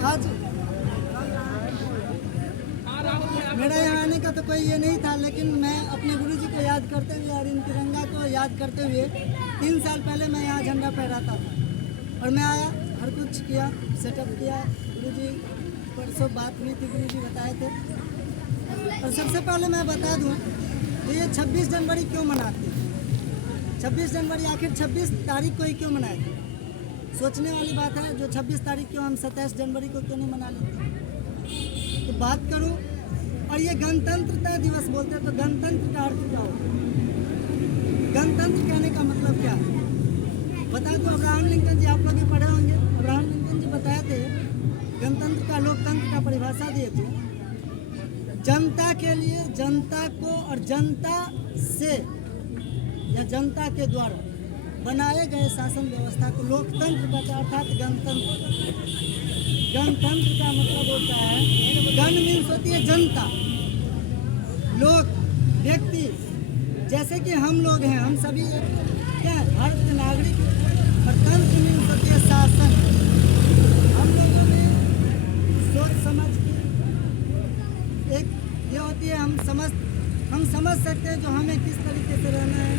आज मेरा यहाँ आने का तो कोई ये नहीं था, लेकिन मैं अपने गुरुजी को याद करते हुए और इन तिरंगा को याद करते हुए 3 साल पहले मैं यहाँ झंडा फहराता था और मैं आया, हर कुछ किया, सेटअप किया। गुरुजी परसों बात हुई थी, गुरुजी बताए थे। और सबसे पहले मैं बता दूँ तो ये 26 जनवरी क्यों मनाते हैं। 26 जनवरी आखिर 26 तारीख को ही क्यों मनाए थे? सोचने वाली बात है, जो 26 तारीख को हम 27 जनवरी को क्यों नहीं मना लेते। तो बात करूं, और ये गणतंत्रता दिवस बोलते हैं, तो गणतंत्र का अर्थ क्या होता है? गणतंत्र कहने का मतलब क्या है बता दो। अब्राहम लिंकन जी, आप लोग भी पढ़े होंगे, अब्राहम लिंकन जी बताए थे गणतंत्र का, लोकतंत्र का परिभाषा दिए थे, जनता के लिए, जनता को और जनता से या जनता के द्वारा बनाए गए शासन व्यवस्था को लोकतंत्र कहते हैं, अर्थात गणतंत्र। गणतंत्र का मतलब होता है, गण मीन्स होती है जनता, लोग, व्यक्ति, जैसे कि हम लोग हैं, हम सभी क्या है, भारत के नागरिक। और तंत्र मीन्स होती है शासन। हम लोगों ने सोच समझ की एक ये होती है, हम समझ सकते हैं जो हमें किस तरीके से रहना है,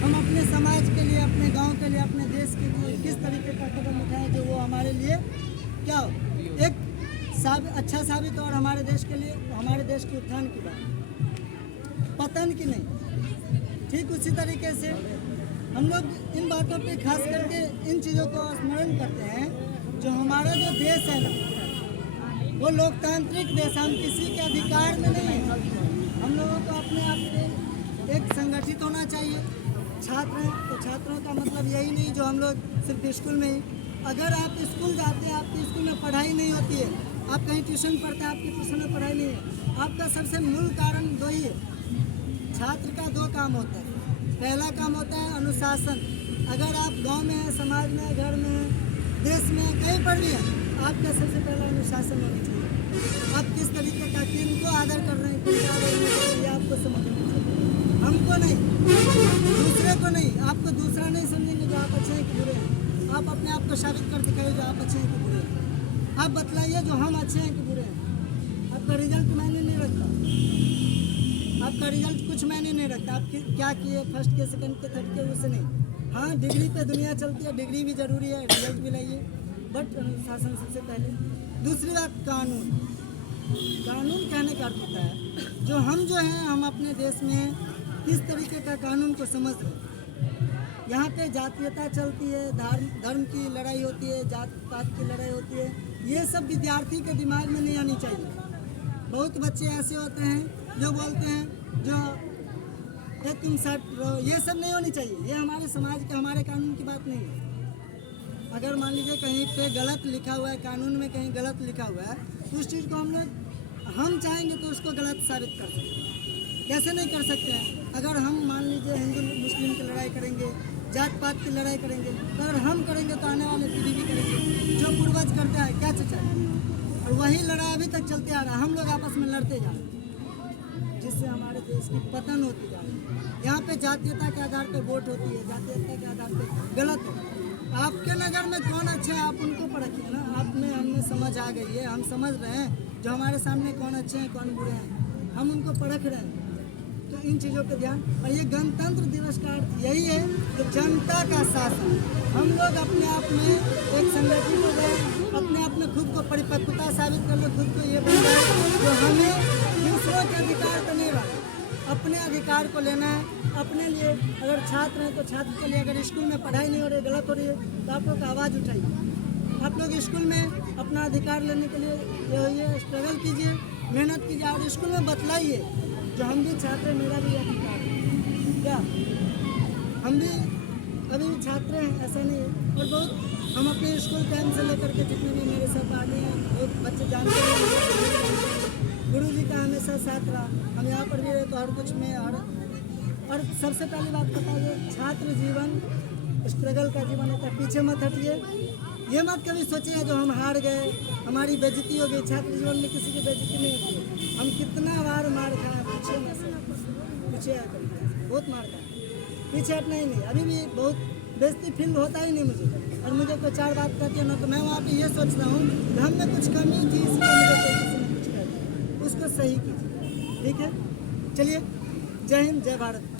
हम अपने समाज के लिए, अपने गांव के लिए, अपने देश के लिए किस तरीके का कदम उठाएं जो वो हमारे लिए क्या हो, एक अच्छा साबित हो, और हमारे देश के लिए, हमारे देश के उत्थान की बात, पतन की नहीं। ठीक उसी तरीके से हम लोग इन बातों पे खास करके इन चीज़ों को स्मरण करते हैं, जो हमारा जो देश है ना, वो लोकतांत्रिक देश, हम किसी के अधिकार में नहीं है। हम लोगों को अपने आप में एक संगठित होना चाहिए। छात्र हैं तो छात्रों का मतलब यही नहीं जो हम लोग सिर्फ स्कूल में ही, अगर आप स्कूल जाते हैं, आपकी स्कूल में पढ़ाई नहीं होती है, आप कहीं ट्यूशन पढ़ते हैं, आपकी ट्यूशन में पढ़ाई नहीं है, आपका सबसे मूल कारण दो ही है। छात्र का 2 काम होता है। पहला काम होता है अनुशासन। अगर आप गांव में हैं, समाज में, घर में, देश में, कहीं पर भी हैं, आपका सबसे पहला अनुशासन होना चाहिए। आप किस तरीके का, किनको आदर कर रहे हैं, किनको आदर नहीं कर रहे हैं, ये आपको समझना चाहिए। हमको नहीं, दूसरे को नहीं, आपको दूसरा नहीं समझेंगे जो आप अच्छे हैं कि बुरे हैं। आप अपने आप को साबित कर दिखाइए जो आप अच्छे हैं कि बुरे हैं। आप बतलाइए जो हम अच्छे हैं कि बुरे हैं। आपका रिजल्ट मायने नहीं रखता, आपका रिजल्ट कुछ मायने नहीं रखता। आप क्या किए, फर्स्ट के, सेकंड के, थर्ड के, उससे नहीं। हाँ, डिग्री पे दुनिया चलती है, डिग्री भी जरूरी है, रिजल्ट भी लाइए, बट अनुशासन सबसे पहले। दूसरी बात, कानून। कानून कहने का अर्थ होता है जो हैं, हम अपने देश में किस तरीके का कानून को समझ रहे हैं। यहाँ पे जातीयता चलती है, धर्म की लड़ाई होती है, जात पात की लड़ाई होती है, ये सब विद्यार्थी के दिमाग में नहीं आनी चाहिए। बहुत बच्चे ऐसे होते हैं जो बोलते हैं जो तुम सट रहो, ये सब नहीं होनी चाहिए। ये हमारे समाज के, हमारे कानून की बात नहीं है। अगर मान लीजिए कहीं पे गलत लिखा हुआ है, कानून में कहीं गलत लिखा हुआ है, तो उस चीज़ को हम चाहेंगे तो उसको गलत साबित कर सकते हैं। कैसे नहीं कर सकते हैं? अगर हम मान लीजिए हिंदू मुस्लिम की लड़ाई करेंगे, जात पात की लड़ाई करेंगे, तो अगर हम करेंगे तो आने वाले पीढ़ी भी करेंगे। जो पूर्वज करते हैं क्या चचा, और वही लड़ाई अभी तक चलते आ रहा है। हम लोग आपस में लड़ते जा रहे हैं, जिससे हमारे देश की पतन होती जा रही है। यहाँ पे जातीयता के आधार पर वोट होती है, जातीयता के आधार पर गलत है। आपके नज़र में कौन अच्छा है, आप उनको परखिए ना। आप में हमें समझ आ गई है, हम समझ रहे हैं जो हमारे सामने कौन अच्छे हैं, कौन बुरे हैं, हम उनको परख रहे हैं। तो इन चीज़ों पे ध्यान। और ये गणतंत्र दिवस का अर्थ यही है कि जनता का शासन। हम लोग अपने आप में एक संगठित हो गए, अपने आप में खुद को परिपक्वता साबित कर लो, खुद को ये बन जाए जो हमें दूसरों के अधिकार को नहीं रहा, अपने अधिकार को लेना है अपने लिए। अगर छात्र हैं तो छात्र के लिए, अगर स्कूल में पढ़ाई नहीं हो रही, गलत हो रही है, तो आप लोग आवाज़ उठाइए। आप लोग स्कूल में अपना अधिकार लेने के लिए ये स्ट्रगल कीजिए, मेहनत कीजिए, और स्कूल में बतलाइए जो हम भी छात्र हैं, मेरा भी अधिकार है। क्या हम भी अभी भी छात्र हैं, ऐसा नहीं है। और बहुत हम अपने स्कूल टाइम से लेकर के जितने भी मेरे साथ आगे हैं, बहुत बच्चे जानते हैं गुरु जी का हमेशा साथ रहा। हम यहाँ पर भी रहे तो हर कुछ में। और सबसे पहली बात बताइए, छात्र जीवन स्ट्रगल का जीवन होता है। पीछे मत हटिए, ये मत कभी सोचिए जो हम हार गए, हमारी बेइज्जती हो गई। छात्र जीवन में किसी की बेइज्जती नहीं होती है। हम कितना बार मार खाए, पीछे बहुत मार खाए, पीछे हटना ही नहीं। अभी भी बहुत बेइज्जती फील होता ही नहीं मुझे, और मुझे कोई 4 बात कहती है ना, तो मैं वहाँ पे ये सोचता हूँ कि हम में कुछ कमी थी, इसलिए मुझे कोई किसी ने कुछ कह दिया, उसको सही कीजिए। ठीक है, चलिए, जय हिंद, जय भारत।